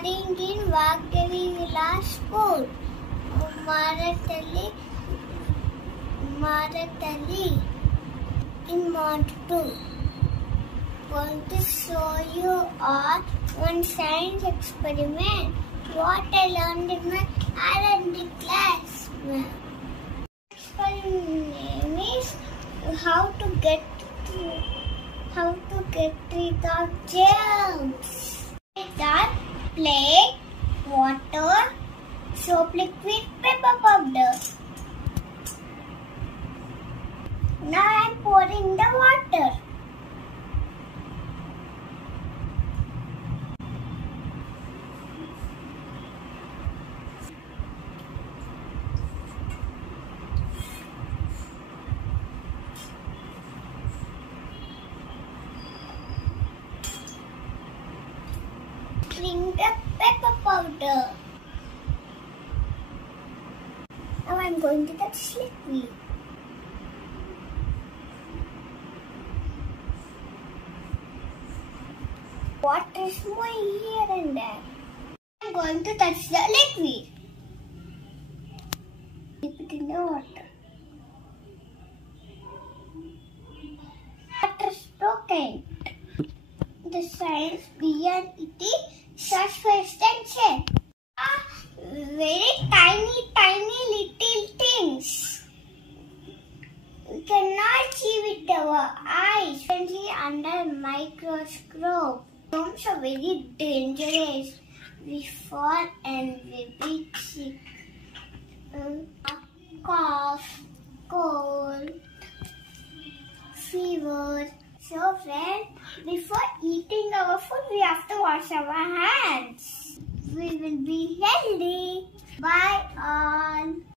studying in Vagdevi Villa School, Maratali in Mount 2. Going to show you all one science experiment. What I learned in my R&D class. Experiment name is how to get rid of germs. That plate, water, soap liquid, pepper powder. Now I am pouring the water. Bring the pepper powder. Now I am going to touch liquid. Water is moving here and there. I am going to touch the liquid. Keep it in the water. Water is broken. The science behind it is search for extension. Very tiny little things. We cannot see with our eyes. Especially under microscope. Germs are very dangerous. We fall and we be sick. Cough, cold, fever. So friends, before eating our food, we have to wash our hands. We will be healthy. Bye all.